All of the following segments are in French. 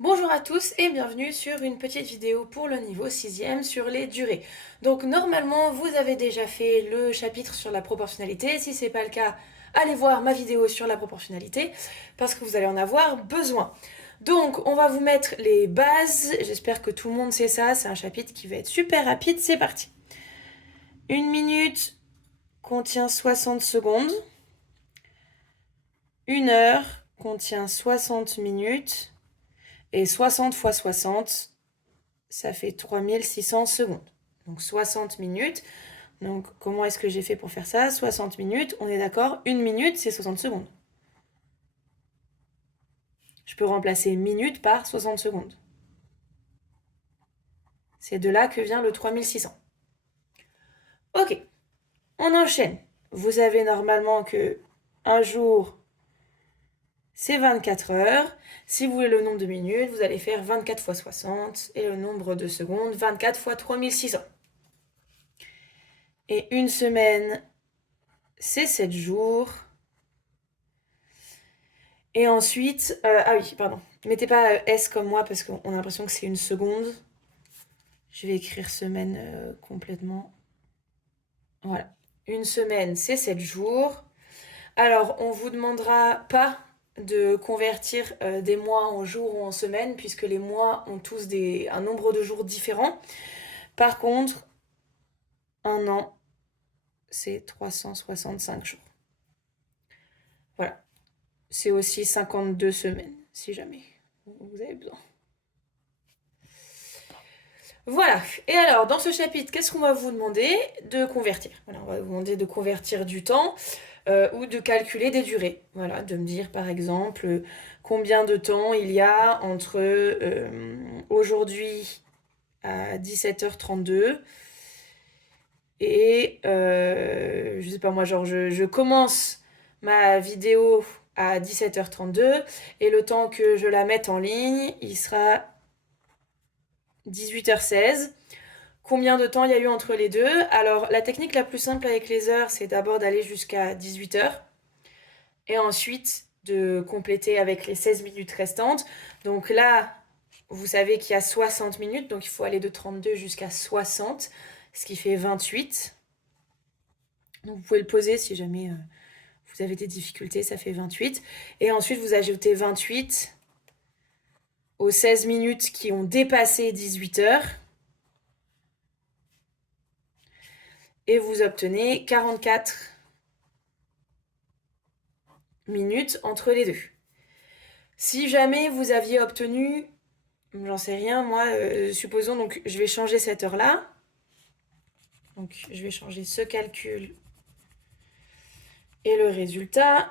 Bonjour à tous et bienvenue sur une petite vidéo pour le niveau 6e sur les durées. Donc normalement vous avez déjà fait le chapitre sur la proportionnalité, si c'est pas le cas, allez voir ma vidéo sur la proportionnalité parce que vous allez en avoir besoin. Donc on va vous mettre les bases, j'espère que tout le monde sait ça, c'est un chapitre qui va être super rapide, c'est parti. Une minute contient 60 secondes, une heure contient 60 minutes et 60 fois 60 ça fait 3600 secondes. Donc 60 minutes. Donc comment est-ce que j'ai fait pour faire ça? 60 minutes, on est d'accord, une minute c'est 60 secondes. Je peux remplacer minute par 60 secondes. C'est de là que vient le 3600. Ok, on enchaîne. Vous avez normalement que un jour c'est 24 heures. Si vous voulez le nombre de minutes, vous allez faire 24 fois 60 et le nombre de secondes, 24 fois 3600. Et une semaine, c'est 7 jours. Et ensuite, ah oui, pardon. Mettez pas S comme moi parce qu'on a l'impression que c'est une seconde. Je vais écrire semaine complètement. Voilà. Une semaine, c'est 7 jours. Alors, on vous demandera pas de convertir des mois en jours ou en semaines puisque les mois ont tous un nombre de jours différent. Par contre, un an, c'est 365 jours. Voilà. C'est aussi 52 semaines, si jamais vous avez besoin. Voilà. Et alors, dans ce chapitre, qu'est-ce qu'on va vous demander? De convertir. Voilà, on va vous demander de convertir du temps ou de calculer des durées. Voilà, de me dire par exemple combien de temps il y a entre aujourd'hui à 17h32 et je sais pas moi, genre je commence ma vidéo à 17h32 et le temps que je la mette en ligne, il sera 18h16. Combien de temps il y a eu entre les deux? Alors, la technique la plus simple avec les heures, c'est d'abord d'aller jusqu'à 18h et ensuite de compléter avec les 16 minutes restantes. Donc là, vous savez qu'il y a 60 minutes, donc il faut aller de 32 jusqu'à 60, ce qui fait 28. Donc vous pouvez le poser si jamais vous avez des difficultés, ça fait 28. Et ensuite, vous ajoutez 28 aux 16 minutes qui ont dépassé 18 heures. Et vous obtenez 44 minutes entre les deux. Si jamais vous aviez obtenu, j'en sais rien, moi, supposons, donc je vais changer cette heure-là. Donc je vais changer ce calcul et le résultat.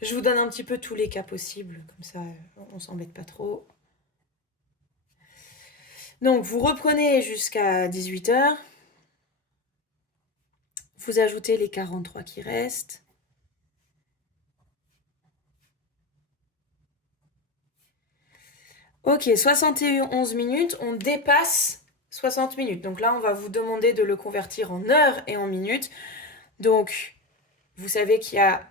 Je vous donne un petit peu tous les cas possibles, comme ça on s'embête pas trop. Donc vous reprenez jusqu'à 18h. Vous ajoutez les 43 qui restent. Ok, 71 minutes, on dépasse 60 minutes. Donc là, on va vous demander de le convertir en heures et en minutes. Donc, vous savez qu'il y a...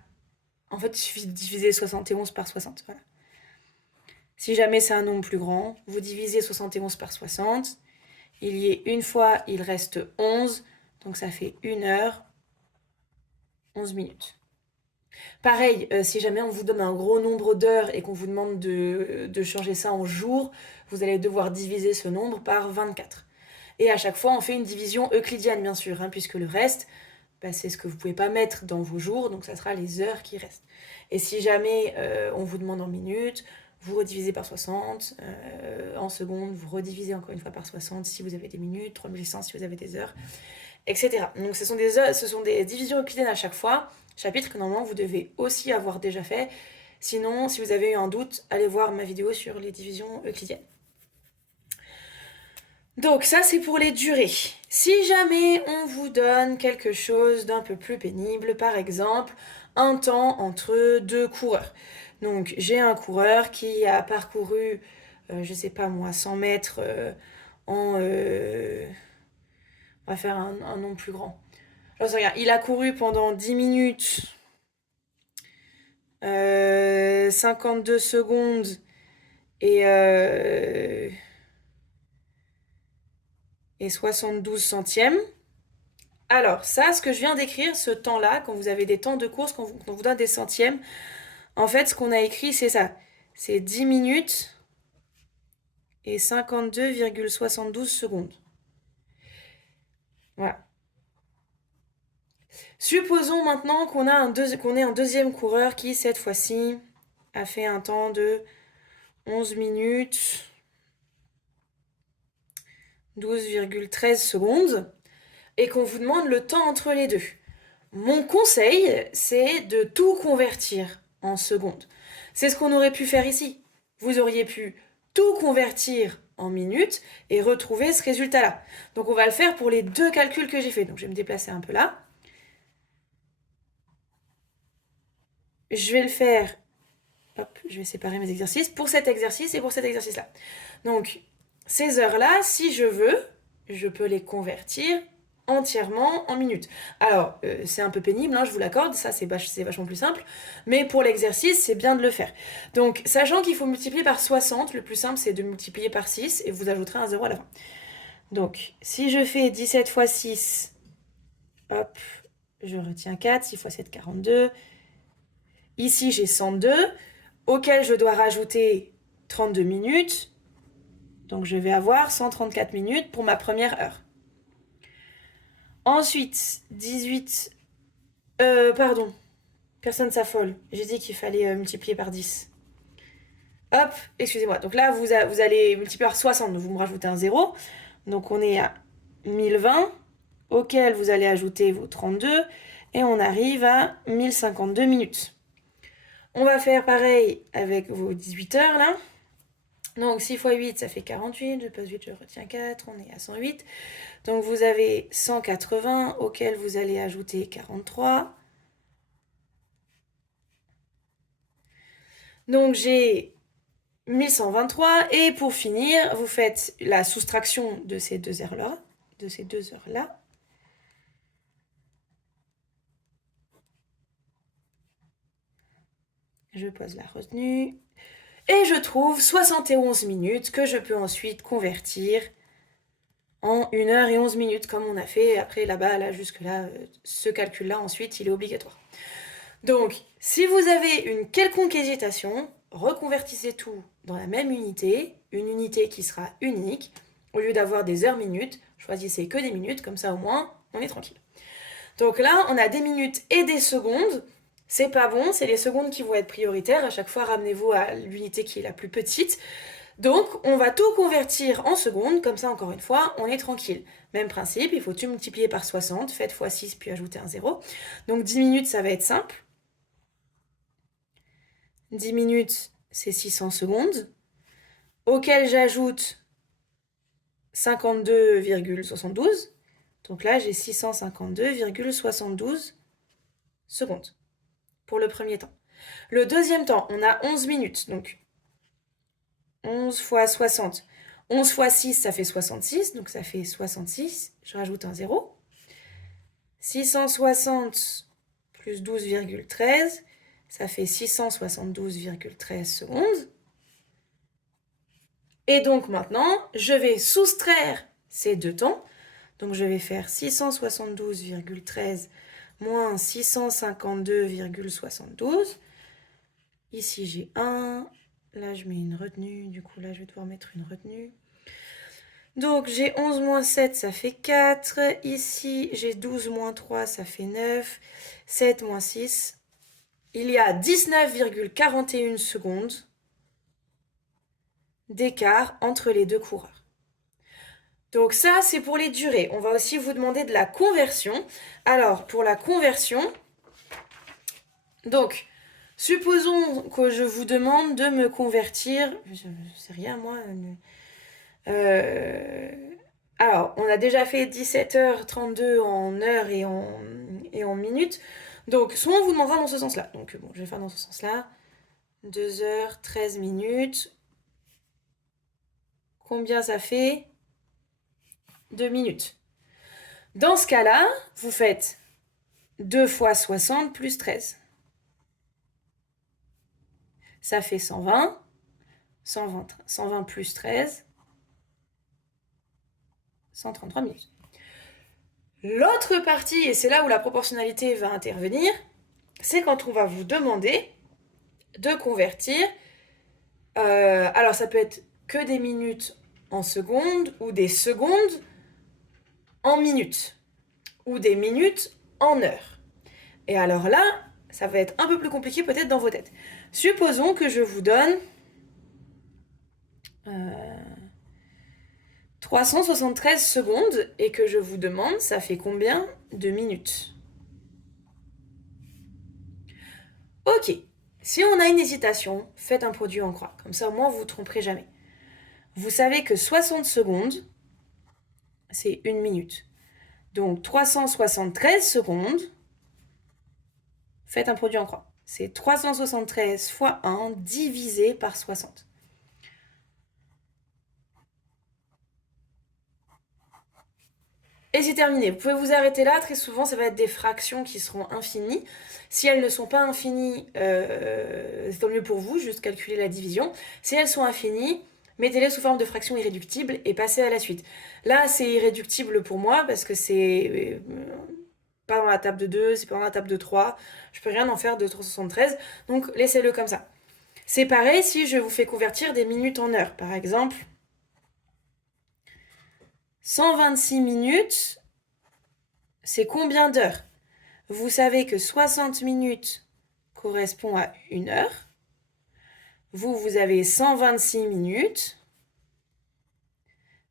En fait, il suffit de diviser 71 par 60. Voilà. Si jamais c'est un nombre plus grand, vous divisez 71 par 60. Il y est une fois, il reste 11. Donc ça fait 1 heure, 11 minutes. Pareil, si jamais on vous donne un gros nombre d'heures et qu'on vous demande de changer ça en jours, vous allez devoir diviser ce nombre par 24. Et à chaque fois, on fait une division euclidienne, bien sûr, hein, puisque le reste, bah, c'est ce que vous ne pouvez pas mettre dans vos jours, donc ça sera les heures qui restent. Et si jamais on vous demande en minutes, vous redivisez par 60, en secondes, vous redivisez encore une fois par 60 si vous avez des minutes, 3600 si vous avez des heures, etc. Donc ce sont des divisions euclidiennes à chaque fois, chapitre que normalement vous devez aussi avoir déjà fait. Sinon, si vous avez eu un doute, allez voir ma vidéo sur les divisions euclidiennes. Donc ça c'est pour les durées. Si jamais on vous donne quelque chose d'un peu plus pénible, par exemple un temps entre deux coureurs. Donc j'ai un coureur qui a parcouru, je sais pas moi, 100 mètres en... on va faire un nombre plus grand. Alors, regarde, il a couru pendant 10 minutes, 52 secondes et 72 centièmes. Alors, ça, ce que je viens d'écrire, ce temps-là, quand vous avez des temps de course, quand on vous donne des centièmes, en fait, ce qu'on a écrit, c'est ça. C'est 10 minutes et 52,72 secondes. Voilà. Supposons maintenant qu'on ait un deuxième coureur qui, cette fois-ci, a fait un temps de 11 minutes 12,13 secondes et qu'on vous demande le temps entre les deux. Mon conseil, c'est de tout convertir en secondes. C'est ce qu'on aurait pu faire ici. Vous auriez pu tout convertir en minutes et retrouver ce résultat-là. Donc on va le faire pour les deux calculs que j'ai fait. Donc je vais me déplacer un peu là. Je vais le faire, hop, je vais séparer mes exercices pour cet exercice et pour cet exercice-là. Donc ces heures-là, si je veux, je peux les convertir entièrement en minutes. Alors, c'est un peu pénible, hein, je vous l'accorde, ça c'est vachement plus simple, mais pour l'exercice, c'est bien de le faire. Donc, sachant qu'il faut multiplier par 60, le plus simple c'est de multiplier par 6 et vous ajouterez un 0 à la fin. Donc, si je fais 17 fois 6, hop, je retiens 4, 6 fois 7, 42. Ici, j'ai 102, auquel je dois rajouter 32 minutes. Donc, je vais avoir 134 minutes pour ma première heure. Ensuite, 18... pardon, personne s'affole. J'ai dit qu'il fallait multiplier par 10. Hop, excusez-moi. Donc là, vous allez multiplier par 60, donc vous me rajoutez un 0. Donc on est à 1020, auquel vous allez ajouter vos 32, et on arrive à 1052 minutes. On va faire pareil avec vos 18 heures, là. Donc 6 fois 8, ça fait 48. Je passe 8, je retiens 4. On est à 108. Donc vous avez 180, auquel vous allez ajouter 43. Donc j'ai 1123. Et pour finir, vous faites la soustraction de ces deux heures-là. Je pose la retenue. Et je trouve 71 minutes que je peux ensuite convertir en 1 heure et 11 minutes, comme on a fait après là-bas, là, jusque-là. Ce calcul-là, ensuite, il est obligatoire. Donc, si vous avez une quelconque hésitation, reconvertissez tout dans la même unité, une unité qui sera unique. Au lieu d'avoir des heures-minutes, choisissez que des minutes, comme ça au moins, on est tranquille. Donc là, on a des minutes et des secondes. C'est pas bon, c'est les secondes qui vont être prioritaires. À chaque fois, ramenez-vous à l'unité qui est la plus petite. Donc, on va tout convertir en secondes, comme ça, encore une fois, on est tranquille. Même principe, il faut tout multiplier par 60, faites x 6, puis ajouter un 0. Donc 10 minutes, ça va être simple. 10 minutes, c'est 600 secondes, auquel j'ajoute 52,72. Donc là, j'ai 652,72 secondes pour le premier temps. Le deuxième temps, on a 11 minutes, donc 11 fois 60. 11 fois 6, ça fait 66, donc ça fait 66. Je rajoute un 0. 660 plus 12,13, ça fait 672,13 secondes. Et donc maintenant, je vais soustraire ces deux temps. Donc je vais faire 672,13 moins 652,72. Ici j'ai 1. Là je mets une retenue. Du coup là je vais devoir mettre une retenue. Donc j'ai 11 moins 7, ça fait 4. Ici j'ai 12 moins 3, ça fait 9. 7 moins 6. Il y a 19,41 secondes d'écart entre les deux coureurs. Donc ça, c'est pour les durées. On va aussi vous demander de la conversion. Alors, pour la conversion, donc, supposons que je vous demande de me convertir, je ne sais rien moi, alors, on a déjà fait 17h32 en heures et en minutes. Donc, soit on vous demandera dans ce sens-là. Donc, bon, je vais faire dans ce sens-là. 2h13 minutes. Combien ça fait 2 minutes. Dans ce cas-là, vous faites 2 fois 60 plus 13. Ça fait 120. 120 plus 13, 133 minutes. L'autre partie, et c'est là où la proportionnalité va intervenir, c'est quand on va vous demander de convertir. Alors ça peut être que des minutes en secondes, ou des secondes en minutes, ou des minutes en heures. Et alors là, ça va être un peu plus compliqué peut-être dans vos têtes. Supposons que je vous donne 373 secondes et que je vous demande ça fait combien de minutes. Ok, si on a une hésitation, faites un produit en croix. Comme ça, au moins, vous ne vous tromperez jamais. Vous savez que 60 secondes, c'est 1 minute. Donc, 373 secondes, faites un produit en croix. C'est 373 fois 1 divisé par 60. Et c'est terminé. Vous pouvez vous arrêter là. Très souvent, ça va être des fractions qui seront infinies. Si elles ne sont pas infinies, c'est tant mieux pour vous, juste calculer la division. Si elles sont infinies, mettez-les sous forme de fractions irréductibles et passez à la suite. Là, c'est irréductible pour moi parce que c'est pas dans la table de 2, c'est pas dans la table de 3. Je peux rien en faire de 373, donc laissez-le comme ça. C'est pareil si je vous fais convertir des minutes en heures. Par exemple, 126 minutes, c'est combien d'heures? Vous savez que 60 minutes correspond à 1 heure. Vous avez 126 minutes.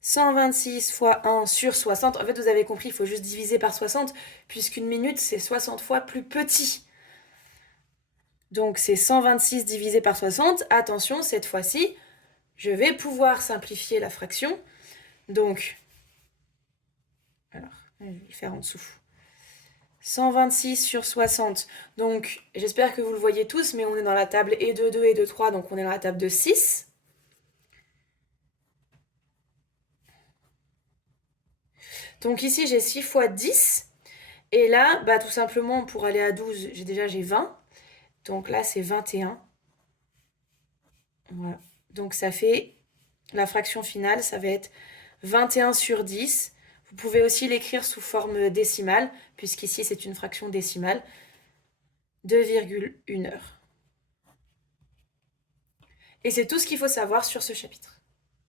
126 fois 1 sur 60. En fait, vous avez compris, il faut juste diviser par 60, puisqu'une minute, c'est 60 fois plus petit. Donc, c'est 126 divisé par 60. Attention, cette fois-ci, je vais pouvoir simplifier la fraction. Donc, alors, je vais le faire en dessous. 126 sur 60. Donc, j'espère que vous le voyez tous, mais on est dans la table et de 2 et de 3, donc on est dans la table de 6. Donc ici, j'ai 6 fois 10. Et là, tout simplement, pour aller à 12, j'ai 20. Donc là, c'est 21. Voilà. Donc ça fait, la fraction finale, ça va être 21 sur 10. Vous pouvez aussi l'écrire sous forme décimale, puisqu'ici, c'est une fraction décimale. 2,1 heures. Et c'est tout ce qu'il faut savoir sur ce chapitre.